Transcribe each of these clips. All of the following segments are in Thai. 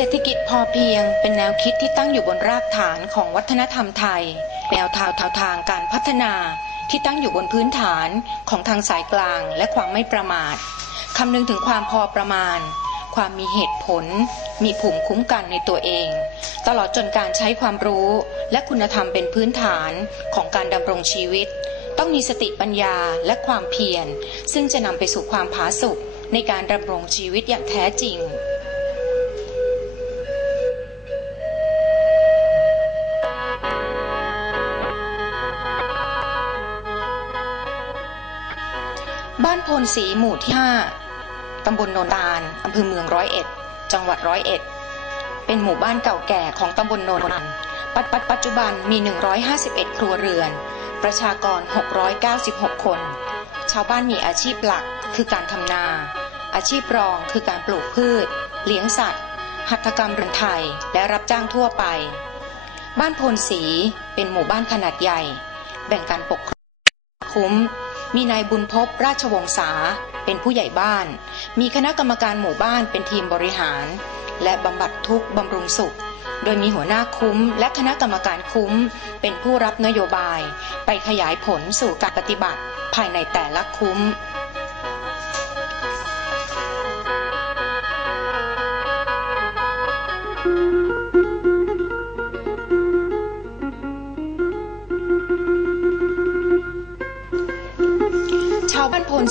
เศรษฐกิจพอเพียงเป็นแนวคิดที่ตั้งอยู่บนรากฐานของวัฒนธรรมไทย แนวทางทาทางการพัฒนาที่ตั้งอยู่บนพื้นฐานของทางสายกลางและความไม่ประมาทคำนึงถึงความพอประมาณ ความมีเหตุผล มีภูมิคุ้มกันในตัวเอง ตลอดจนการใช้ความรู้และคุณธรรมเป็นพื้นฐานของการดำรงชีวิต ต้องมีสติปัญญาและความเพียรซึ่งจะนำไปสู่ความผาสุกในการดำรงชีวิตอย่างแท้จริง นศรีหมู่ที่ 5 ตำบลโนนตาลอำเภอเมืองร้อยเอ็ด จังหวัดร้อยเอ็ด เป็นหมู่บ้านเก่าแก่ของตำบลโนนตาลปัจปัจปัจจุบันมี 151 ครัวเรือน ประชากร 696 คน ชาวบ้านมีอาชีพหลักคือการทำนา อาชีพรองคือการปลูกพืช เลี้ยงสัตว์ หัตถกรรมเรือนไทย และรับจ้างทั่วไป บ้านโพนศรีเป็นหมู่บ้านขนาดใหญ่ แบ่งการปกครองคุ้ม มีนายบุญพบราชวงศาเป็นผู้ใหญ่บ้าน มีคณะกรรมการหมู่บ้านเป็นทีมบริหาร และบำบัดทุกข์บำรุงสุข โดยมีหัวหน้าคุ้ม และคณะกรรมการคุ้ม เป็นผู้รับนโยบาย ไปขยายผลสู่การปฏิบัติ ภายในแต่ละคุ้ม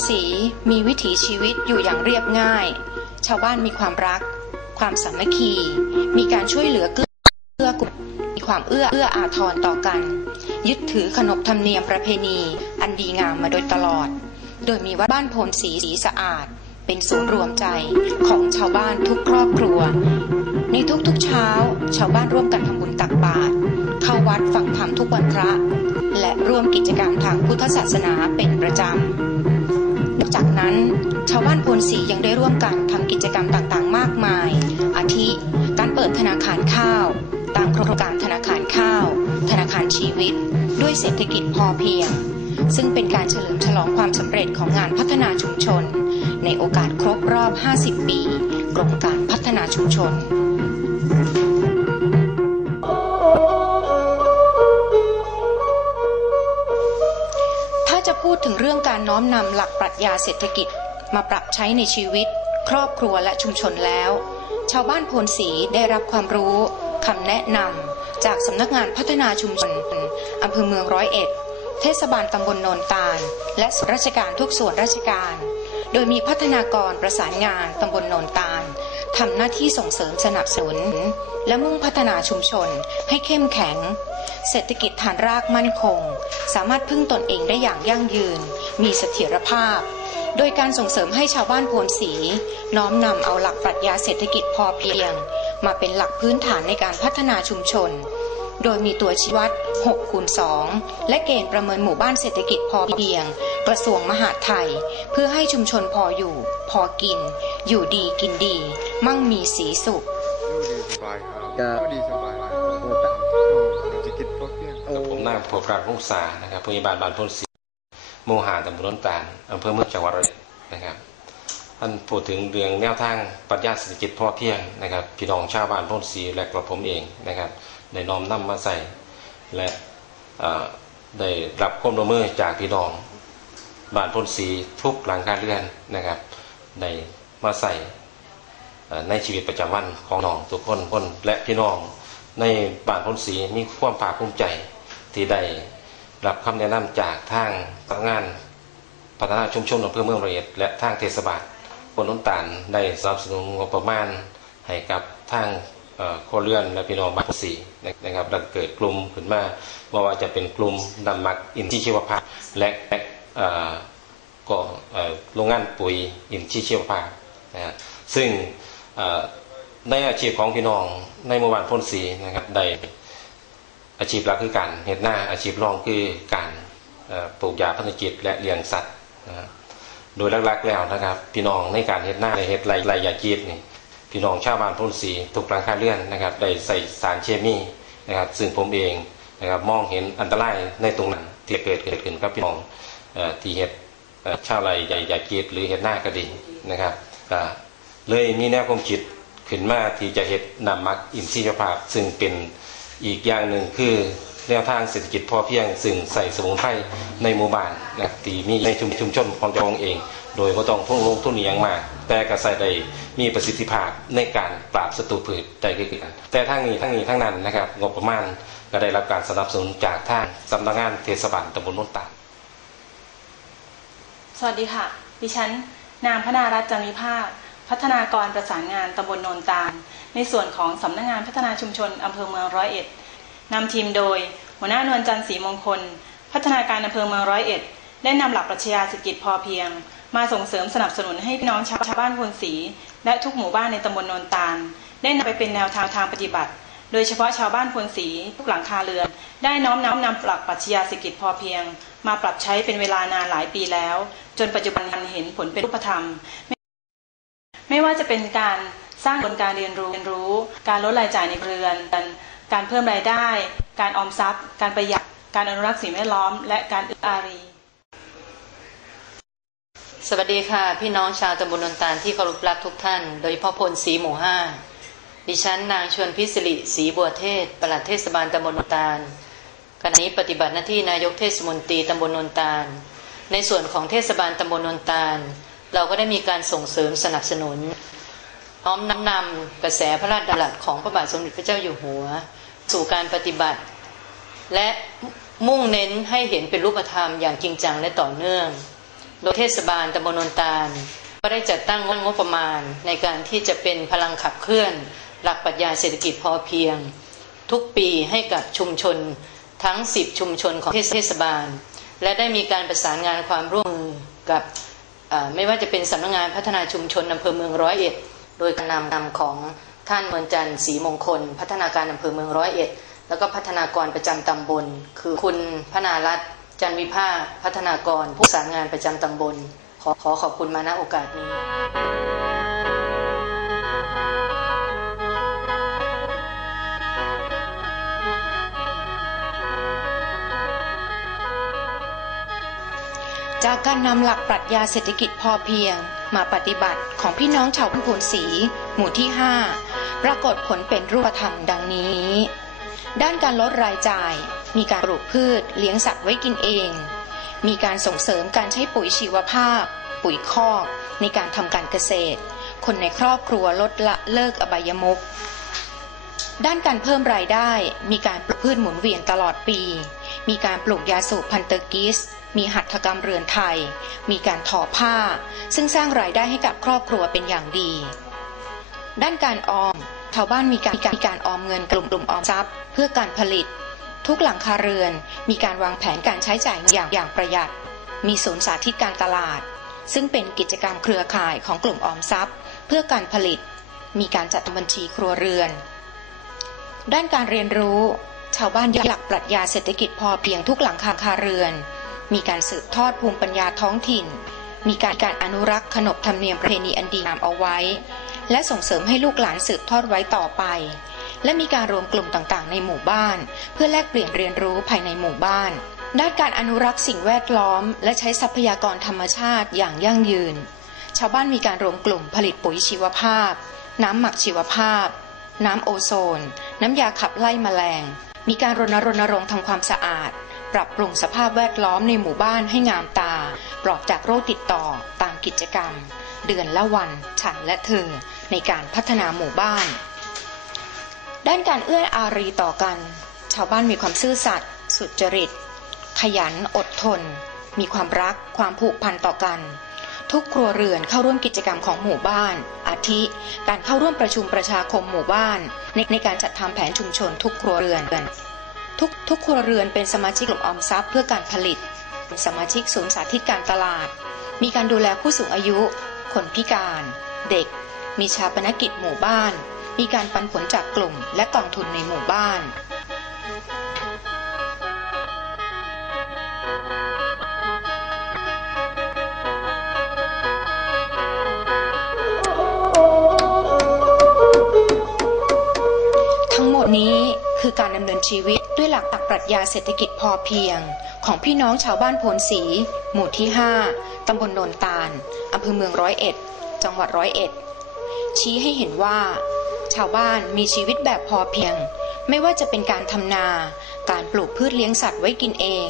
ศรีมีวิถีชีวิตอยู่อย่างเรียบง่าย ชาวบ้านมีความรัก ความสามัคคี มีการช่วยเหลือเกื้อกูลมีความเอื้อเอื้ออาทรต่อกัน ยึดถือขนบธรรมเนียมประเพณี อันดีงามมาโดยตลอด โดยมีวัดบ้านโพนศรีสีสะอาด เป็นศูนย์รวมใจของชาวบ้านทุกครอบครัว ในทุกๆเช้า ชาวบ้านร่วมกันทำบุญตักบาตรเข้าวัดฟังธรรมทุกวันพระ และร่วมกิจกรรมทางพุทธศาสนาเป็นประจำ นั้น ชาวบ้านโพนศรียังได้ร่วมกันทำกิจกรรมต่างๆ มากมาย อาทิ การเปิดธนาคารข้าว ตามโครงการธนาคารข้าว ธนาคารชีวิต ด้วยเศรษฐกิจพอเพียง ซึ่งเป็นการเฉลิมฉลองความสำเร็จของงานพัฒนาชุมชน ในโอกาสครบรอบ 50 ปี กรมการพัฒนาชุมชน ดถึงเรื่องการน้อมนำหลักปรัชญาเศรษฐกิจ มาปรับใช้ในชีวิต ครอบครัวและชุมชนแล้ว ชาวบ้านโพนศรีได้รับความรู้คำแนะนำจากสำนักงานพัฒนาชุมชนอำเภอเมืองร้อยเอ็ด เทศบาลตำบลโนนตาล และส่วนราชการทุกส่วนราชการ โดยมีพัฒนากรประสานงานตำบลโนนตาลทำหน้าที่ส่งเสริมสนับสนุน และมุ่งพัฒนาชุมชนให้เข้มแข็ง เศรษฐกิจฐานรากมั่นคง สามารถพึ่งตนเองได้อย่างยั่งยืน มีเสถียรภาพ โดยการส่งเสริมให้ชาวบ้านโพนศรีน้อมนำเอาหลักปรัชญาเศรษฐกิจพอเพียง มาเป็นหลักพื้นฐานในการพัฒนาชุมชน โดยมีตัวชี้วัด6คูณ2และเกณฑ์ประเมินหมู่บ้านเศรษฐกิจพอเพียง กระทรวงมหาดไทย เพื่อให้ชุมชนพออยู่ พอกิน อยู่ดีกินดี มั่งมีสีสุขอยู่ดีสบายครับก็ก็ดีสบาย ผมนายโพกราชพงษานะครับผู้ใหญ่บ้านบ้านพนศรีหมู่หาตำบลน้นตาลอำเภอเมืองจังหวัดร้อยอ็ดนะครับท่านพูดถึงเรื่องแนวทางปรัชญาเศรษฐกิจพอเพียงนะครับพี่น้องชาวบ้านพนศรีและกระผมเองนะครับได้น้อมนำมาใส่และได้รับความร่วมมือจากพี่น้องบ้านพนศรีทุกหลังการเรือนนะครับได้มาใส่ในชีวิตประจำวันของน้องทุกคนคนและพี่น้อง ในบ้านพนศรีมีความภาคภูมิใจที่ได้รับคำแนะนำจากทางสำนักงานพัฒนาชุมชนอำเภอเมืองระเอียดและทางเทศบาลคนน้นตาลได้สนับสนุนงบประมาณให้กับทางเอ่อเรื่อนและพี่น้องบ้านพนศรีนะครับดังเกิดกลุ่มขึ้นมาว่าว่าจะเป็นกลุ่มนำมักอินทรีย์ชีวภาพและและก็โรงงานปุ๋ยอินทรีย์ชีวภาพนะซึ่ง ในอาชีพของพี่น้องในหมู่บ้านพ้นสีนะครับได้อาชีพหลักคือการเห็ดหน้าอาชีพรองคือการปลูกยาพันธุกิจและเลี้ยงสัตว์นะโดยหลักๆแล้วนะครับ พี่น้องในการเห็ดหน้าในเห็ดไรไรยาจีบนี่พี่น้องชาวบ้านพ้นสีทุกหลังคาเรื่อนนะครับได้ใส่สารเคมีนะครับซึ่งผมเองนะครับมองเห็นอันตรายในตรงนั้นที่เกิดเกิดขึ้นกับพี่น้องที่เห็ดชาวไรใหญ่ยาจีบหรือเห็ดหน้าก็ดีนะครับเลยมีแนวความคิด ขึ้นมาที่จะเฮ็ดนำมักอินทรียภาพ ซึ่งเป็นอีกอย่างหนึ่งคือแนวทางเศรษฐกิจพอเพียงซึ่งใส่สมุนไพรในหมู่บ้านนะทีมีในชุมชุมชนของจ้าของเอง โดยบ่ต้องทุ่งลงทุนอหย่างมาก แต่ก็ใส่ได้มีประสิทธิภาพในการปราบศัตรูพืชได้คือกัน แต่ทั้งนี้ทั้งนี้ทั้งนั้นนะครับงบประมาณก็ได้รับการสนับสนุนจากทางสำนักงานเทศบาลตำบลโนนตาสวัสดีค่ะ ดิฉันนางพนารัตน์จามิภาค พัฒนากรประสานงานตำบลโนนตาล ในส่วนของสำนักงานพัฒนาชุมชนอำเภอเมืองร้อยเอ็ดนำทีมโดย หัวหน้านวลจันทร์ศรีมงคล พัฒนาการอำเภอเมืองร้อยเอ็ดได้นำหลักปรัชญาเศรษฐกิจพอเพียง มาส่งเสริมสนับสนุนให้พี่น้องชาวชาวบ้านพลศรีและทุกหมู่บ้านในตำบลโนนตาล ได้นำไปเป็นแนวทางทางปฏิบัติ โดยเฉพาะชาวบ้านพลศรีทุกหลังคาเรือน ได้น้อมนำนำหลักปรัชญาเศรษฐกิจพอเพียง มาปรับใช้เป็นเวลานานหลายปีแล้ว จนปัจจุบันเห็นผลเป็นรูปธรรม ไม่ว่าจะเป็นการสร้างกลการเรียนรู้เรียนรู้ การลดรายจ่ายในเรือน การเพิ่มรายได้ การออมทรัพย์ การประหยัด การอนุรักษ์สิ่งแวดล้อม และการอึอารี สวัสดีค่ะ พี่น้องชาวตำบลนนตาลที่เคารพรักทุกท่าน โดยเฉพาะพลสีหมู่ห้าดิฉันนางชวนพิสิริศรีบัวเทศ ปลัดเทศบาลตำบลนนตาลขณะนี้ปฏิบัติหน้าที่นายกเทศมนตรีตำบลนนตาล ในส่วนของเทศบาลตำบลนนตาล เราก็ได้มีการส่งเสริมสนับสนุนน้อมนำกระแสพระราชดำรัสของพระบาทสมเด็จพระเจ้าอยู่หัว สู่การปฏิบัติ และมุ่งเน้นให้เห็นเป็นรูปธรรมอย่างจริงจังและต่อเนื่อง โดยเทศบาลตำบลนนตาล ก็ได้จัดตั้งงบประมาณในการที่จะเป็นพลังขับเคลื่อน หลักปรัชญาเศรษฐกิจพอเพียง ทุกปีให้กับชุมชนทั้ง 10 ชุมชนของเทศบาล และได้มีการประสานงานความร่วมมือกับ ไม่ว่าจะเป็นสำนักงานพัฒนาชุมชนอำเภอเมืองร้อยเอ็ด โดยการนำนำของท่านเมืองจันทร์ศรีมงคล พัฒนาการอำเภอเมืองร้อยเอ็ด แล้วก็พัฒนากรประจำตำบล คือคุณพนารัตจันวิภาพัฒนากรผู้สานงานประจำตำบล ขอขอขอบคุณมาณโอกาสนี้ จากการนำหลักปรัชญาเศรษฐกิจพอเพียง มาปฏิบัติของพี่น้องชาวพุนศรีหมู่ที่ 5 ปรากฏผลเป็นรูปธรรมดังนี้ ด้านการลดรายจ่าย มีการปลูกพืชเลี้ยงสัตว์ไว้กินเอง มีการส่งเสริมการใช้ปุ๋ยชีวภาพ ปุ๋ยคอกในการทำการเกษตร คนในครอบครัวลดละเลิกอบายมุขด้านการเพิ่มรายได้มีการปลูกพืชหมุนเวียนตลอดปี มีการปลูกยาสูบพันเตอร์กิส มีหัตถกรรมเรือนไทย มีการทอผ้า ซึ่งสร้างรายได้ให้กับครอบครัวเป็นอย่างดี ด้านการออม ชาวบ้านมีการมีการการออมเงินกลุ่มกลุ่มออมทรัพย์ เพื่อการผลิต ทุกหลังคาเรือน มีการวางแผนการใช้จ่ายอย่างอย่างประหยัด มีศูนย์สาธิตการตลาด ซึ่งเป็นกิจกรรมเครือข่ายของกลุ่มออมทรัพย์ เพื่อการผลิต มีการจัดบัญชีครัวเรือน ด้านการเรียนรู้ชาวบ้านยึดหลักปรัชญาเศรษฐกิจพอเพียงทุกหลังคาคาเรือน มีการสืบทอดภูมิปัญญาท้องถิ่น มีการการอนุรักษ์ขนบธรรมเนียมประเพณีอันดีงามเอาไว้ และส่งเสริมให้ลูกหลานสืบทอดไว้ต่อไป และมีการรวมกลุ่มต่างๆ ในหมู่บ้าน เพื่อแลกเปลี่ยนเรียนรู้ภายในหมู่บ้านด้านการอนุรักษ์สิ่งแวดล้อม และใช้ทรัพยากรธรรมชาติอย่างยั่งยืน ชาวบ้านมีการรวมกลุ่มผลิตปุ๋ยชีวภาพ น้ำหมักชีวภาพ น้ำโอโซน น้ำยาขับไล่แมลง มีการรณรงค์ทำความสะอาด ปรับปรุงสภาพแวดล้อมในหมู่บ้านให้งามตา ปลอดจากโรคติดต่อตามกิจกรรม เดือนละวัน ฉันและเธอ ในการพัฒนาหมู่บ้าน ด้านการเอื้ออารีต่อกัน ชาวบ้านมีความซื่อสัตย์สุจริต ขยันอดทน มีความรักความผูกพันต่อกันทุกครัวเรือนเข้าร่วมกิจกรรมของหมู่บ้าน อาทิ การเข้าร่วมประชุมประชาคมหมู่บ้าน ในในการจัดทำแผนชุมชนทุกครัวเรือน ทุกทุกครัวเรือนเป็นสมาชิกกลุ่มออมทรัพย์เพื่อการผลิต เป็นสมาชิกศูนย์สาธิตการตลาด มีการดูแลผู้สูงอายุ คนพิการ เด็ก มีชาปนกิจหมู่บ้าน มีการปันผลจากกลุ่ม และกองทุนในหมู่บ้านทั้ การดำเนินชีวิตด้วยหลักตักปรัชญาเศรษฐกิจพอเพียง ของพี่น้องชาวบ้านโพนศรีหมู่ที่ 5 ตำบลโนนตาลอำเภอเมืองร้อยเอ็ด จังหวัดร้อยเอ็ด ชี้ให้เห็นว่า ชาวบ้านมีชีวิตแบบพอเพียง ไม่ว่าจะเป็นการทำนา การปลูกพืชเลี้ยงสัตว์ไว้กินเอง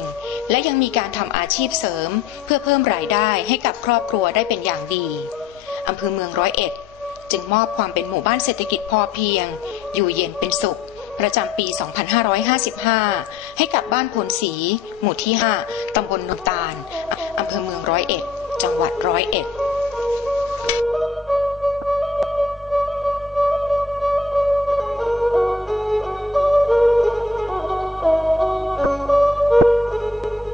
และยังมีการทำอาชีพเสริม เพื่อเพิ่มรายได้ให้กับครอบครัวได้เป็นอย่างดีอำเภอเมืองร้อยเอ็ด จึงมอบความเป็นหมู่บ้านเศรษฐกิจพอเพียง อยู่เย็นเป็นสุข ประจำปี 2555 ให้กับบ้านพลศรีหมู่ที่ 5 ตำบลนนตาลอำเภอเมืองร้อยเอ็ด จังหวัดร้อยเอ็ด